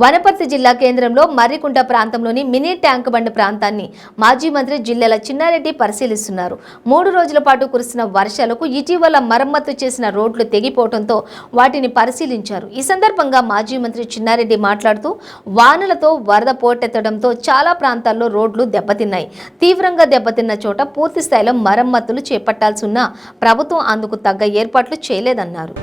వనపర్తి జిల్లా కేంద్రంలో మర్రికుంట ప్రాంతంలోని మినీ ట్యాంక్ బండ్ ప్రాంతాన్ని మాజీ మంత్రి జిల్లెల చిన్నారెడ్డి పరిశీలిస్తున్నారు. 3 రోజుల పాటు కురిసిన వర్షాలకు ఇటీవల మరమ్మతు చేసిన రోడ్లు తెగిపోవడంతో వాటిని పరిశీలించారు. ఈ సందర్భంగా మాజీ మంత్రి చిన్నారెడ్డి మాట్లాడుతూ వానలతో వరద పోటెత్తడంతో చాలా ప్రాంతాల్లో రోడ్లు దెబ్బతిన్నాయి. తీవ్రంగా దెబ్బతిన్న చోట పూర్తి స్థాయిలో మరమ్మతులు చేపట్టాల్సి ఉన్నా ప్రభుత్వం అందుకు తగ్గ ఏర్పాట్లు చేయలేదన్నారు.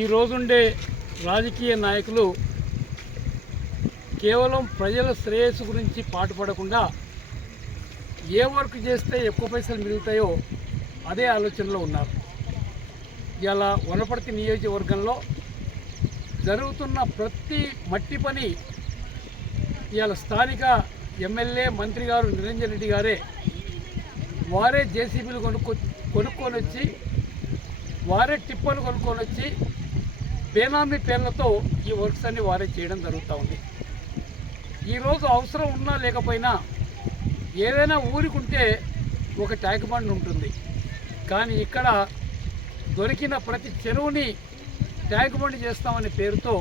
ఈ రోజుండే రాజకీయ నాయకులు కేవలం ప్రజల శ్రేయస్సు గురించి పాటుపడకుండా ఏ వర్క్ చేస్తే ఎక్కువ పైసలు మిగులుతాయో అదే ఆలోచనలో ఉన్నారు. ఇలా వనపర్తి నియోజకవర్గంలో జరుగుతున్న ప్రతి మట్టి పని ఇవాళ స్థానిక ఎమ్మెల్యే మంత్రి గారు నిరంజన్ రెడ్డి గారే వారే జేసీబీలు కొనుక్కొని వచ్చి వారే టిప్పర్లు కొనుక్కొని వచ్చి బేనామీ పేర్లతో ఈ వర్క్స్ అన్ని వారే చేయడం జరుగుతూ ఉంది. ఈరోజు అవసరం ఉన్నా లేకపోయినా ఏదైనా ఊరికుంటే ఒక ట్యాంక్ బండ్ ఉంటుంది, కానీ ఇక్కడ దొరికిన ప్రతి చెరువుని ట్యాంక్ బండ్ చేస్తామనే పేరుతో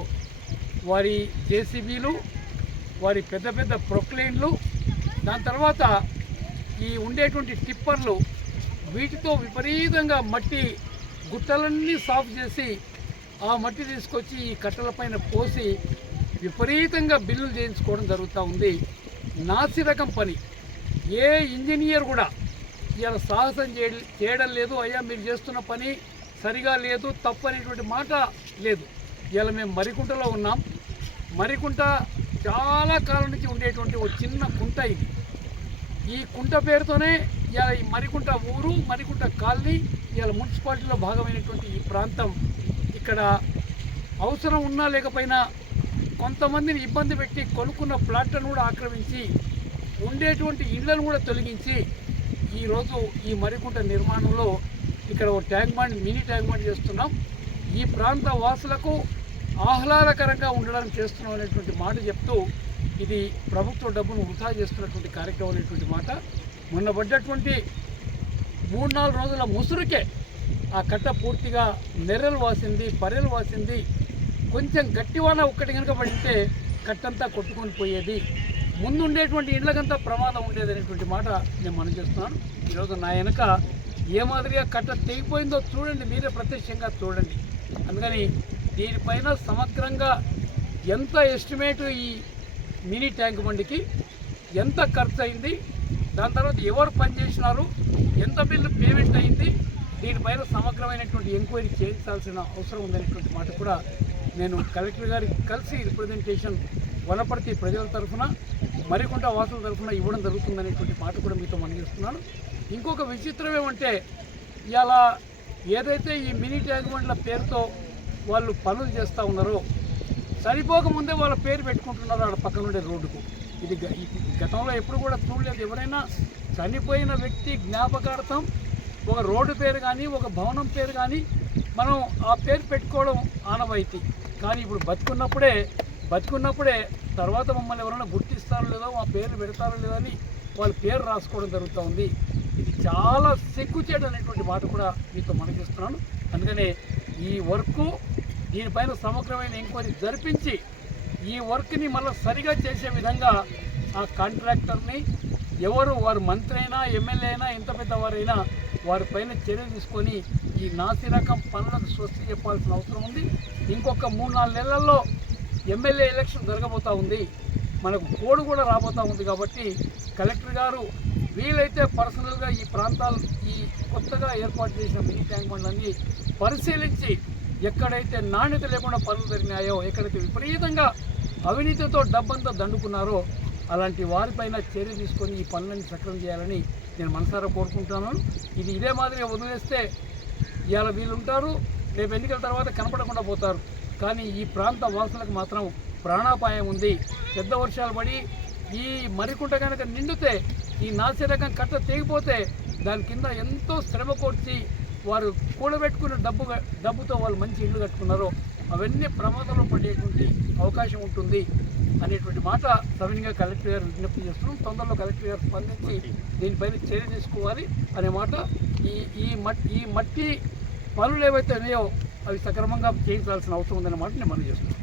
వారి జేసీబీలు, వారి పెద్ద పెద్ద ప్రొక్లైన్లు, దాని తర్వాత ఈ ఉండేటువంటి టిప్పర్లు వీటితో విపరీతంగా మట్టి గుట్టలన్నీ సాఫ్ చేసి ఆ మట్టి తీసుకొచ్చి ఈ కట్టలపైన పోసి విపరీతంగా బిల్లులు చేయించుకోవడం జరుగుతూ ఉంది. నాసిరకం పని. ఏ ఇంజనీర్ కూడా ఇవాళ సాహసం చేయడం లేదు. అయ్యా మీరు చేస్తున్న పని సరిగా లేదు, తప్పు అనేటువంటి మాట లేదు. ఇవాళ మేము మర్రికుంటలో ఉన్నాం. మర్రికుంట చాలా కాలం నుంచి ఉండేటువంటి ఒక చిన్న కుంట ఇది. ఈ కుంట పేరుతోనే ఇవాళ ఈ మర్రికుంట ఊరు, మర్రికుంట కాలనీ ఇవాళ మున్సిపాలిటీలో భాగమైనటువంటి ఈ ప్రాంతం ఇక్కడ అవసరం ఉన్నా లేకపోయినా కొంతమందిని ఇబ్బంది పెట్టి కొనుక్కున్న ప్లాట్లను కూడా ఆక్రమించి ఉండేటువంటి ఇళ్లను కూడా తొలగించి ఈరోజు ఈ మర్రికుంట నిర్మాణంలో ఇక్కడ ఒక tank bund, mini tank bund చేస్తున్నాం. ఈ ప్రాంత వాసులకు ఆహ్లాదకరంగా ఉండడానికి చేస్తున్నాం అనేటువంటి మాట చెప్తూ ఇది ప్రభుత్వ డబ్బును వృధా చేస్తున్నటువంటి కార్యక్రమం అనేటువంటి మాట. మొన్న పడ్డటువంటి 3-4 రోజుల ముసురుకే ఆ కట్ట పూర్తిగా నెర్రలు వాసింది, పర్రెలు వాసింది. కొంచెం గట్టివాన ఒక్కటి కనుక పడితే కట్టంతా కొట్టుకొని పోయేది, ముందుండేటువంటి ఇళ్లకంతా ప్రమాదం ఉండేది అనేటువంటి మాట నేను మనం చేస్తున్నాను. ఈరోజు నా వెనక ఏ మాదిరిగా కట్ట తెగిపోయిందో చూడండి, మీరే ప్రత్యక్షంగా చూడండి. అందుకని దీనిపైన సమగ్రంగా ఎంత ఎస్టిమేటు ఈ మినీ ట్యాంక్ బండికి ఎంత ఖర్చు అయింది, దాని తర్వాత ఎవరు పనిచేసినారు, ఎంత బిల్లు పేమెంట్ అయింది, దీనిపైన సమగ్రమైనటువంటి ఎంక్వైరీ చేయించాల్సిన అవసరం ఉందనేటువంటి మాట కూడా నేను కలెక్టర్ గారికి కలిసి రిప్రజెంటేషన్ వనపర్తి ప్రజల తరఫున, మర్రికుంట వాసుల తరఫున ఇవ్వడం జరుగుతుందనేటువంటి మాట కూడా మీతో మనగిస్తున్నాను. ఇంకొక విచిత్రం ఏమంటే ఇలా ఏదైతే ఈ మినీ ట్యాంక్ బండ్ల పేరుతో వాళ్ళు పనులు చేస్తూ ఉన్నారో సరిపోకముందే వాళ్ళ పేరు పెట్టుకుంటున్నారు ఆడ పక్కన ఉండే రోడ్డుకు. ఇది గతంలో ఎప్పుడు కూడా చూడలేదు. ఎవరైనా చనిపోయిన వ్యక్తి జ్ఞాపకార్థం ఒక రోడ్డు పేరు కానీ ఒక భవనం పేరు కానీ మనం ఆ పేరు పెట్టుకోవడం ఆనవాయితీ. కానీ ఇప్పుడు బతుకున్నప్పుడే తర్వాత మమ్మల్ని ఎవరైనా గుర్తిస్తారో లేదో, మా పేర్లు పెడతారో లేదో అని వాళ్ళ పేరు రాసుకోవడం జరుగుతూ ఉంది. ఇది చాలా సిగ్గుచేటు అనేటువంటి మాట కూడా మీతో మనకిస్తున్నాను. అందుకనే ఈ వర్క్ దీనిపైన సమగ్రమైన ఎంక్వైరీ జరిపించి ఈ వర్క్ని మళ్ళీ సరిగా చేసే విధంగా ఆ కాంట్రాక్టర్ని ఎవరు వారు మంత్రి అయినా ఎమ్మెల్యే అయినా ఎంత పెద్దవారైనా వారిపైన చర్య తీసుకొని ఈ నాసిరకం పనులకు స్వస్తి చెప్పాల్సిన అవసరం ఉంది. ఇంకొక 3-4 నెలల్లో ఎమ్మెల్యే ఎలక్షన్ జరగబోతూ ఉంది, మనకు కోడ్ కూడా రాబోతూ ఉంది. కాబట్టి కలెక్టర్ గారు వీలైతే పర్సనల్గా ఈ ప్రాంతాలు ఈ కొత్తగా ఏర్పాటు చేసిన మినీ ట్యాంక్ బండ్లన్నీ పరిశీలించి ఎక్కడైతే నాణ్యత లేకుండా పనులు జరిగినాయో, ఎక్కడైతే విపరీతంగా అవినీతితో డబ్బంతా దండుకున్నారో అలాంటి వారిపైన చర్య తీసుకొని ఈ పనులను సక్రమం చేయాలని నేను మనసారా కోరుకుంటున్నాను. ఇది ఇదే మాదిరిగా వదిలేస్తే ఇవాళ వీళ్ళు ఉంటారు, రేపు ఎన్నికల తర్వాత కనపడకుండా పోతారు. కానీ ఈ ప్రాంత వాసులకు మాత్రం ప్రాణాపాయం ఉంది. పెద్ద వర్షాలు పడి ఈ మరికుంట కనుక నిండితే, ఈ నాసిరకం కట్ట తెగిపోతే దాని కింద ఎంతో శ్రమ కోర్చి వారు కూడబెట్టుకున్న డబ్బుతో వాళ్ళు మంచి ఇల్లు కట్టుకున్నారో అవన్నీ ప్రమాదంలో పడేటువంటి అవకాశం ఉంటుంది అనేటువంటి మాట సవినీయంగా కలెక్టర్ గారు విజ్ఞప్తి చేస్తున్నాం. తొందరలో కలెక్టర్ గారు స్పందించి దీనిపైన చర్య తీసుకోవాలి అనే మాట. ఈ మట్టి పనులు ఏవైతే ఉన్నాయో అవి సక్రమంగా చేయించాల్సిన అవసరం ఉందనే మాట నేను మనం చేస్తున్నాను.